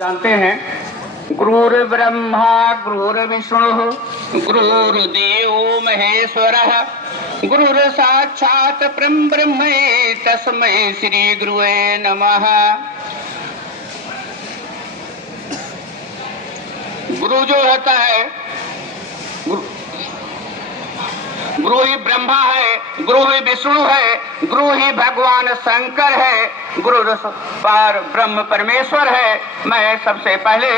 जानते हैं गुरुर्ब्रह्मा गुरुर्विष्णु गुरुर्देव महेश्वरः गुरुर् साक्षात् परं ब्रह्म तस्मै श्री गुरुवे नमः। गुरु जो होता है, गुरु ही ब्रह्मा है, गुरु ही विष्णु है, गुरु ही भगवान शंकर है, गुरु पर ब्रह्म परमेश्वर है। मैं सबसे पहले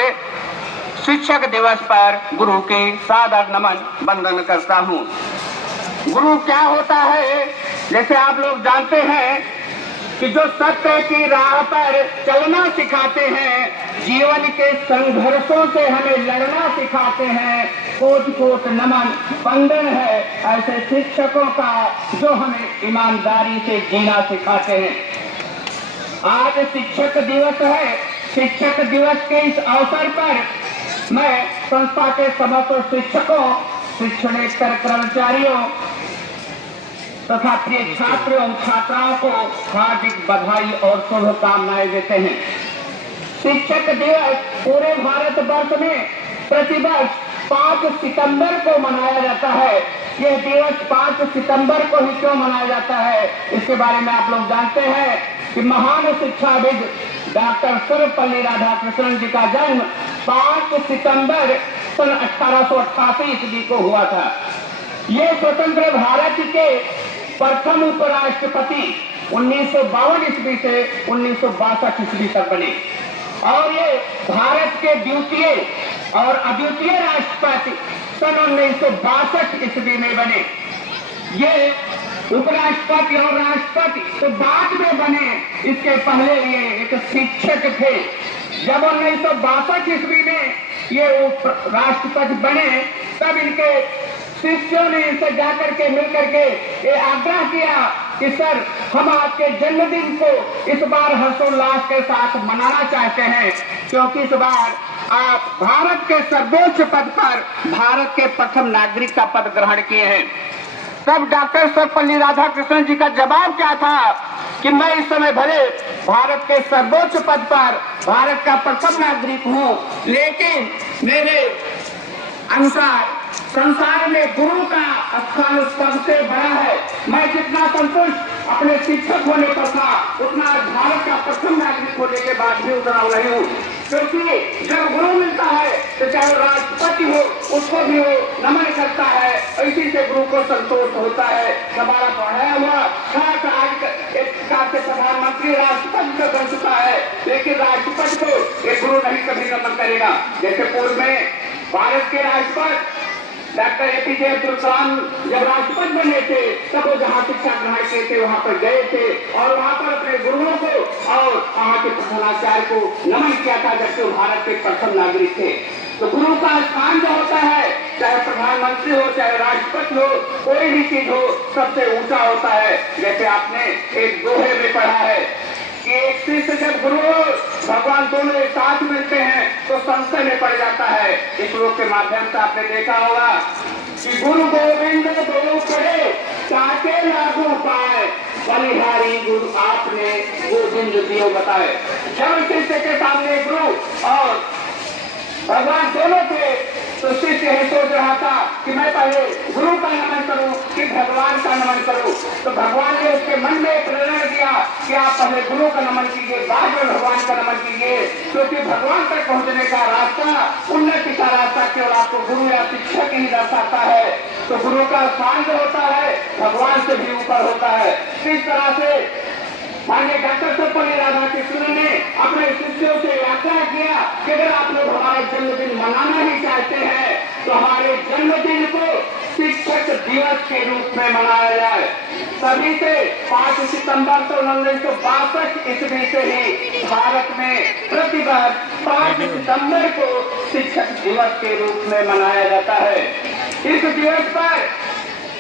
शिक्षक दिवस पर गुरु की सादर नमन वंदन करता हूँ। गुरु क्या होता है, जैसे आप लोग जानते हैं कि जो सत्य की राह पर चलना सिखाते हैं, जीवन के संघर्षों से हमें लड़ना सिखाते हैं, कोट कोट नमन वंदन है ऐसे शिक्षकों का जो हमें ईमानदारी से जीना सिखाते हैं। आज शिक्षक दिवस है। शिक्षक दिवस के इस अवसर पर मैं संस्था के समस्त शिक्षकों, शिक्षणेतर कर्मचारियों तथा प्रिय छात्र एवं छात्राओं को हार्दिक बधाई और शुभकामनाएं देते हैं। शिक्षक दिवस पूरे भारत वर्ष में प्रतिवर्ष 5 सितंबर को मनाया जाता है। यह दिवस 5 सितंबर को ही क्यों मनाया जाता है, इसके बारे में आप लोग जानते हैं कि महान शिक्षाविद डॉक्टर सर्वपल्ली राधाकृष्णन जी का जन्म 5 सितंबर सन 1888 ईस्वी को हुआ था। ये स्वतंत्र भारत के प्रथम उपराष्ट्रपति 1952 ईस्वी से 1962 ईस्वी तक बने और ये भारत के द्वितीय और अद्वितीय राष्ट्रपति सन 1962 ईस्वी में बने। ये उपराष्ट्रपति और राष्ट्रपति तो बाद में बने, इसके पहले ये एक शिक्षक थे। जब 1962 ईस्वी में ये राष्ट्रपति बने तब इनके शिष्यों ने इनसे जाकर के मिलकर के ये आग्रह किया कि सर, हम आपके जन्मदिन को इस बार हर्षोल्लास के साथ मनाना चाहते हैं, क्योंकि इस बार आप भारत के सर्वोच्च पद पर भारत के प्रथम नागरिक का पद ग्रहण किए हैं। तब डॉक्टर सर्वपल्ली राधाकृष्णन जी का जवाब क्या था कि मैं इस समय भले भारत के सर्वोच्च पद पर भारत का प्रथम नागरिक हूँ, लेकिन मेरे अनुसार संसार में गुरु का स्थान सबसे बड़ा है। मैं जितना संतुष्ट अपने शिक्षक होने पर था, उतना भारत का प्रथम नागरिक होने के बाद भी उतना नहीं हूँ, क्योंकि जब गुरु मिलता है तो चाहे राष्ट्रपति हो उसको भी वो नमन करता है, इसी से गुरु को संतोष होता है। हमारा पढ़ाया हुआ खास आज एक प्रकार से प्रधानमंत्री राष्ट्रपति को बन चुका है, लेकिन राष्ट्रपति को एक गुरु नहीं कभी नमन करेगा। जैसे पूर्व में भारत के राष्ट्रपति डॉक्टर एपीजे अब्दुल कलाम जब राष्ट्रपति बने थे तब वो जहाँ शिक्षा ग्रहण किए थे वहाँ पर गए थे और वहाँ पर अपने गुरुओं को और वहाँ के प्रधानाचार्य को नमन किया था, जबकि वो भारत के प्रथम नागरिक थे। तो गुरु का स्थान जो होता है, चाहे प्रधानमंत्री हो चाहे राष्ट्रपति हो, कोई भी चीज हो, सबसे ऊंचा होता है। जैसे आपने एक दोहे में पढ़ा है कि एक शिष्य जब गुरु भगवान दोनों एक साथ मिलते हैं तो संशय में पड़ जाता है। इस श्लोक के माध्यम से आपने देखा होगा कि गुरु गोविंद दोनों पढ़े चाहते लागू पाए, बलिहारी गुरु आपने गोविंद दियो बताए। जब शिष्य के सामने गुरु और भगवान दोनों थे तो शिष्य यही सोच रहा था कि मैं पहले गुरु का नमन करूं कि भगवान का नमन करूं। तो भगवान ने उसके मन में प्रेरणा दिया कि आप पहले गुरु का नमन कीजिए, बाद में भगवान का नमन कीजिए, क्योंकि भगवान तक पहुंचने का रास्ता, उन्नति का रास्ता केवल आपको गुरु या शिक्षक ही दर्शाता है। तो गुरु का स्थान जो होता है भगवान से भी ऊपर होता है। इस तरह से माननीय डॉक्टर सर्वपल्ली राधाकृष्णन ने अपने शिष्यों से आग्रह किया कि अगर आप लोग हमारा जन्मदिन मनाना ही चाहते हैं तो हमारे जन्मदिन को शिक्षक दिवस के रूप में मनाया जाए। तभी से 5 सितंबर 1962 ईस्वी से ही भारत में प्रतिवर्ष 5 सितंबर को शिक्षक दिवस के रूप में मनाया जाता है। इस दिवस पर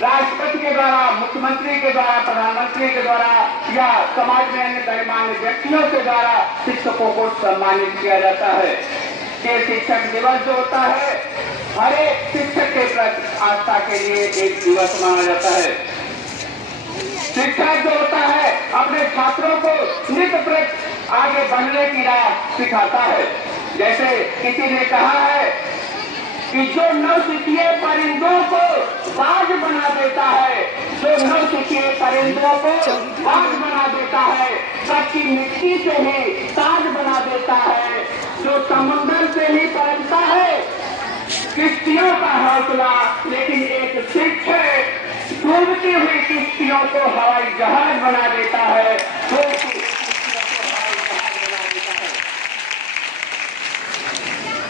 राष्ट्रपति के द्वारा, मुख्यमंत्री के द्वारा, प्रधानमंत्री के द्वारा या समाज में अन्य गणमान्य व्यक्तियों के द्वारा शिक्षकों को सम्मानित किया जाता है। ये शिक्षक दिवस जो होता है हर एक शिक्षक के प्रति आस्था के लिए एक दिवस माना जाता है। शिक्षक जो होता है अपने छात्रों को नित्य प्रति आगे बढ़ने की राह सिखाता है। जैसे किसी ने कहा है कि जो नौसिखिए परिंदों को बाज बना देता है, जो नौसिखिए परिंदों को बाज बना देता है, कच्ची मिट्टी से ही ताज बना देता है, जो समुद्र से ही पनपता है किश्तियों का हौसला, लेकिन एक सिख है डूबती हुई किश्तियों को हवाई जहाज बना देता है।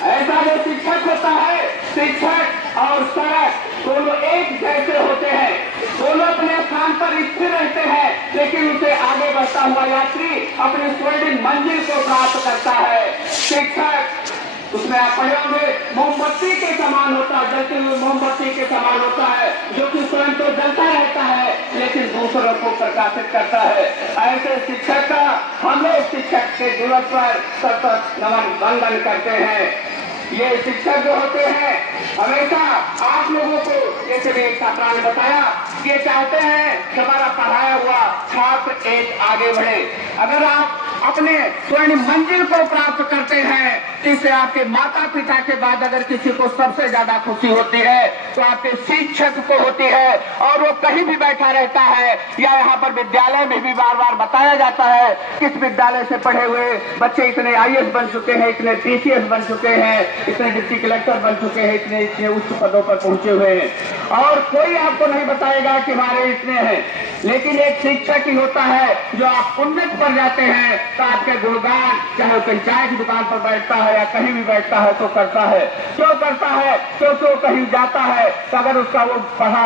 ऐसा जो शिक्षक होता है, शिक्षक और सड़क दोनों एक जैसे होते हैं, दोनों अपने स्थान पर स्थिर रहते हैं, लेकिन उसे आगे बढ़ता हुआ यात्री अपनी स्वर्णिम मंजिल को प्राप्त करता है। शिक्षक उसमें आप पढ़े होंगे मोमबत्ती के समान होता है, जलती हुई मोमबत्ती के समान होता है, जो कि स्वयं तो जलता रहता है लेकिन दूसरों को प्रकाशित करता है। ऐसे शिक्षक का हम लोग शिक्षक के दिवस पर सतत नमन वंदन करते हैं। ये शिक्षक जो होते हैं हमेशा आप लोगों को, जैसे भी छात्रा ने बताया, ये चाहते हैं कि हमारा पढ़ाया हुआ छात्र एक आगे बढ़े। अगर आप अपने स्वर्ण मंजिल को प्राप्त करते हैं, इससे आपके माता पिता के बाद अगर किसी को सबसे ज्यादा खुशी होती है तो आपके शिक्षक को होती है। और वो कहीं भी बैठा रहता है या यहाँ पर विद्यालय में भी बार बार बताया जाता है किस विद्यालय से पढ़े हुए बच्चे इतने IAS बन चुके हैं, इतने TCS बन चुके हैं, इतने डिप्टी कलेक्टर बन चुके हैं, इतने उच्च पदों पर पहुंचे हुए हैं। और कोई आपको नहीं बताएगा कि हमारे इतने हैं, लेकिन एक शिक्षक ही होता है जो आप उन्नत पर जाते हैं तो आपके गुणगान, चाहे वो कहीं चाय की दुकान पर बैठता है या कहीं भी बैठता है तो करता है। क्यों करता है? क्योंकि वो कहीं जाता है तो अगर उसका वो पढ़ा